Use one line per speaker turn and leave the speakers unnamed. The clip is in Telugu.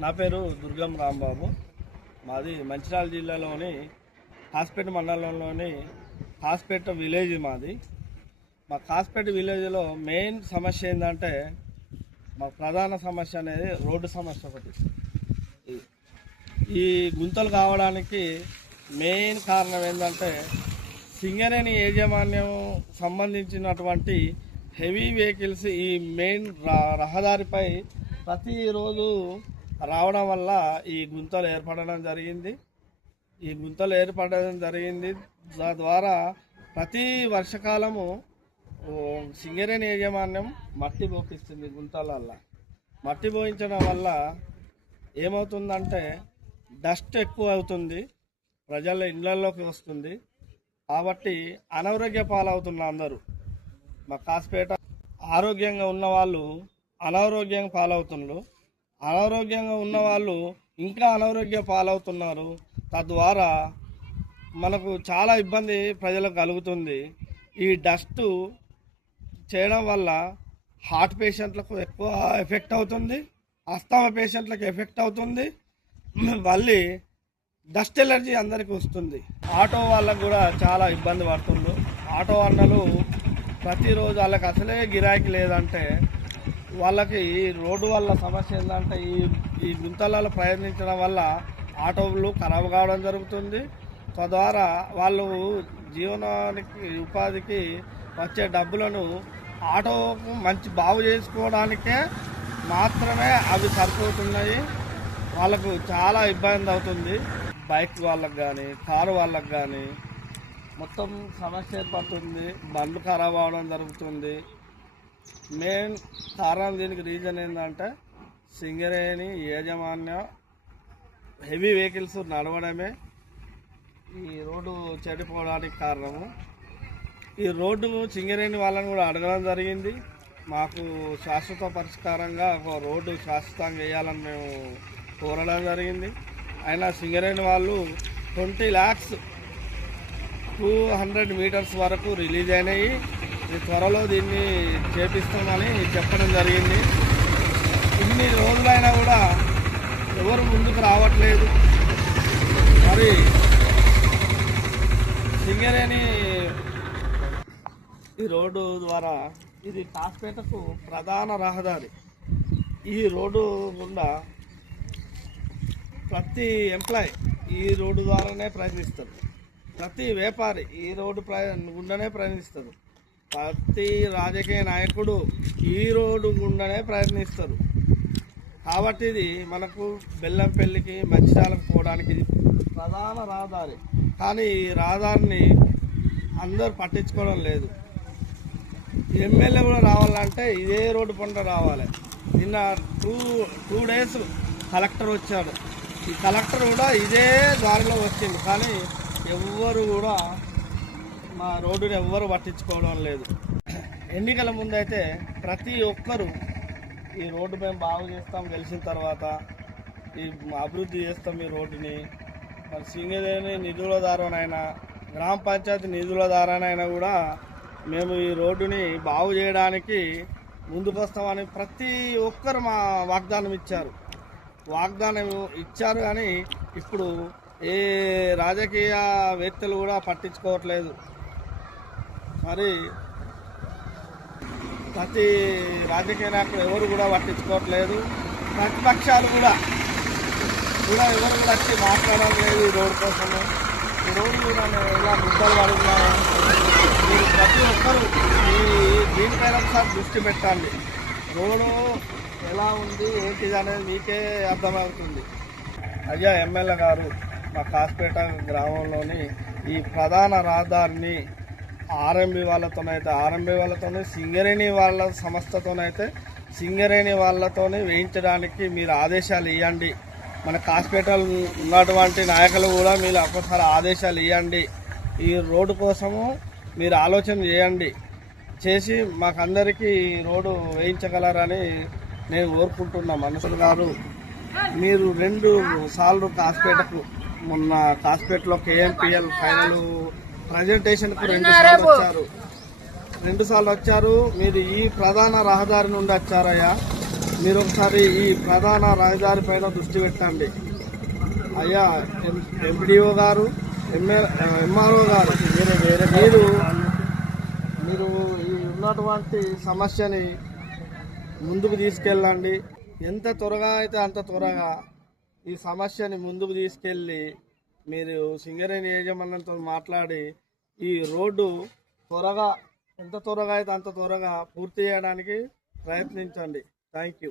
నా పేరు దుర్గం రాంబాబు. మాది మంచిర్యాల జిల్లాలోని హాస్పేట మండలంలోని హాస్పేట విలేజ్ మాది. మా కాస్పేట విలేజ్లో మెయిన్ సమస్య ఏంటంటే మా ప్రధాన సమస్య అనేది రోడ్డు సమస్య ఒకటి. ఈ- ఈ గుంతలు కావడానికి మెయిన్ కారణం ఏంటంటే సింగరేణి యాజమాన్యం సంబంధించినటువంటి హెవీ వెహికల్స్ ఈ మెయిన్ ర- రహదారిపై ప్రతిరోజు రావడం వల్ల ఈ గుంతలు ఏర్పడడం జరిగింది. ఈ గుంతలు ఏర్పడడం జరిగింది. తద్వారా ప్రతి వర్షకాలము సింగరేణి యాజమాన్యం మట్టి పోపిస్తుంది గుంతలల్ల. మట్టి పోయించడం వల్ల ఏమవుతుందంటే డస్ట్ ఎక్కువ అవుతుంది. ప్రజల ఇళ్ళలోకి వస్తుంది. కాబట్టి అనారోగ్య పాలవుతున్నారు అందరూ. మా కాసుపేట ఆరోగ్యంగా ఉన్న వాళ్ళు అనారోగ్యం పాలవుతున్నారు. అనారోగ్యంగా ఉన్న వాళ్ళు ఇంకా అనారోగ్య పాలవుతున్నారు. తద్వారా మనకు చాలా ఇబ్బంది ప్రజలకు కలుగుతుంది. ఈ డస్ట్ చేయడం వల్ల హార్ట్ పేషెంట్లకు ఎక్కువ ఎఫెక్ట్ అవుతుంది. అస్తమా పేషెంట్లకు ఎఫెక్ట్ అవుతుంది. మళ్ళీ డస్ట్ ఎలర్జీ అందరికీ వస్తుంది. ఆటో వాళ్ళకు కూడా చాలా ఇబ్బంది పడుతుండ్రు. ఆటో అన్నలు ప్రతిరోజు వాళ్ళకి అసలే గిరాకీ లేదంటే వాళ్ళకి ఈ రోడ్డు వల్ల సమస్య ఏంటంటే ఈ ఈ గుంతలలో ప్రయత్నించడం వల్ల ఆటోలు ఖరాబ్ కావడం జరుగుతుంది. తద్వారా వాళ్ళు జీవనానికి ఉపాధికి వచ్చే డబ్బులను ఆటోకు మంచి బాగు చేసుకోవడానికే మాత్రమే అవి సరిపోతున్నాయి. వాళ్ళకు చాలా ఇబ్బంది అవుతుంది. బైక్ వాళ్ళకు కానీ కారు వాళ్ళకు కానీ మొత్తం సమస్య ఏర్పడుతుంది. బండ్లు ఖరాబ్ అవడం జరుగుతుంది. మెయిన్ కారణం దీనికి రీజన్ ఏంటంటే సింగరేణి యాజమాన్య హెవీ వెహికల్స్ నడవడమే ఈ రోడ్డు చెడిపోవడానికి కారణము. ఈ రోడ్డు సింగరేణి వాళ్ళని కూడా అడగడం జరిగింది. మాకు శాశ్వత పరిష్కారంగా ఒక రోడ్డు శాశ్వతంగా వేయాలని మేము కోరడం జరిగింది. అయినా సింగరేణి వాళ్ళు twenty lakhs two hundred metres వరకు రిలీజ్ అయినాయి. ఈ త్వరలో దీన్ని చేపిస్తామని చెప్పడం జరిగింది. ఇన్ని రోజులైనా కూడా ఎవరు ముందుకు రావట్లేదు. మరి సింగరేణి ఈ రోడ్డు ద్వారా ఇది కాస్పేటకు ప్రధాన రహదారి. ఈ రోడ్డు గుండా ప్రతి ఎంప్లాయ్ ఈ రోడ్డు ద్వారానే ప్రయాణిస్తారు. ప్రతి వ్యాపారి ఈ రోడ్డు ప్రయా గుండానే ప్రయాణిస్తారు. ప్రతి రాజకీయ నాయకుడు ఈ రోడ్డు గుండానే ప్రయత్నిస్తారు. కాబట్టి ఇది మనకు బెల్లంపల్లికి మంచిర్యాలకు పోవడానికి ప్రధాన రహదారి. కానీ ఈ రహదారిని అందరు పట్టించుకోవడం లేదు. ఎమ్మెల్యే కూడా రావాలంటే ఇదే రోడ్డు పంట రావాలి. నిన్న టూ టూ డేస్ కలెక్టర్ వచ్చాడు. ఈ కలెక్టర్ కూడా ఇదే దారిలో వచ్చింది కానీ ఎవ్వరు కూడా మా రోడ్డుని ఎవ్వరు పట్టించుకోవడం లేదు. ఎన్నికల ముందైతే ప్రతి ఒక్కరు ఈ రోడ్డు మేము బాగు చేస్తాం గెలిచిన తర్వాత ఈ అభివృద్ధి చేస్తాం ఈ రోడ్డుని. మరి సింగదేని నిధుల ద్వారానైనా గ్రామ పంచాయతీ నిధుల ద్వారానైనా కూడా మేము ఈ రోడ్డుని బాగు చేయడానికి ముందుకొస్తామని ప్రతి ఒక్కరు మా వాగ్దానం ఇచ్చారు. వాగ్దానం ఇచ్చారు కానీ ఇప్పుడు ఏ రాజకీయ వ్యక్తులు కూడా పట్టించుకోవట్లేదు. మరి ప్రతి రాజకీయ నాయకులు ఎవరు కూడా పట్టించుకోవట్లేదు. ప్రతిపక్షాలు కూడా కూడా ఎవరు కూడా వచ్చి మాట్లాడడం లేదు ఈ రోడ్డు కోసం ఈ రోడ్డు కూడా ఎలా ముద్దలు పడుతున్నాయి మీరు ప్రతి ఒక్కరు ఈ దీనిపైన ఒకసారి దృష్టి పెట్టండి. రోడ్డు ఎలా ఉంది ఏంటిది అనేది మీకే అర్థమవుతుంది. అయ్యా ఎమ్మెల్యే గారు మా కాస్పేట గ్రామంలోని ఈ ప్రధాన రహదారిని ఆర్ఎంబి వాళ్ళతోనైతే ఆర్ఎంబి వాళ్ళతోనే సింగరేణి వాళ్ళ సంస్థతోనైతే సింగరేణి వాళ్ళతోనే వేయించడానికి మీరు ఆదేశాలు ఇవ్వండి మన హాస్పిటల్ ఉన్నటువంటి నాయకులు కూడా మీరు ఒక్కసారి ఆదేశాలు ఇవ్వండి ఈ రోడ్డు కోసము మీరు ఆలోచన చేయండి. చేసి మాకందరికీ ఈ రోడ్డు వేయించగలరని నేను కోరుకుంటున్నా. మనుషులు గారు మీరు రెండు సార్లు కాస్పేటకు మొన్న కాస్పేటలో కేఎంపిఎల్ ఫైనల్ ప్రజెంటేషన్కు రెండు సార్లు వచ్చారు. రెండు సార్లు వచ్చారు. మీరు ఈ ప్రధాన రహదారి నుండి వచ్చారయ్యా. మీరు ఒకసారి ఈ ప్రధాన రహదారి పైన దృష్టి పెట్టండి. అయ్యా ఎంపీడీఓ గారు ఎంఆర్ఓ గారు మీరు వేరే మీరు మీరు ఈ ఉన్నటువంటి సమస్యని ముందుకు తీసుకెళ్ళండి. ఎంత త్వరగా అయితే అంత త్వరగా ఈ సమస్యని ముందుకు తీసుకెళ్ళి మీరు సింగరేణి యజమానులతో మాట్లాడి ఈ రోడ్డు త్వరగా ఎంత త్వరగా అయితే అంత త్వరగా పూర్తి చేయడానికి ప్రయత్నించండి. Thank you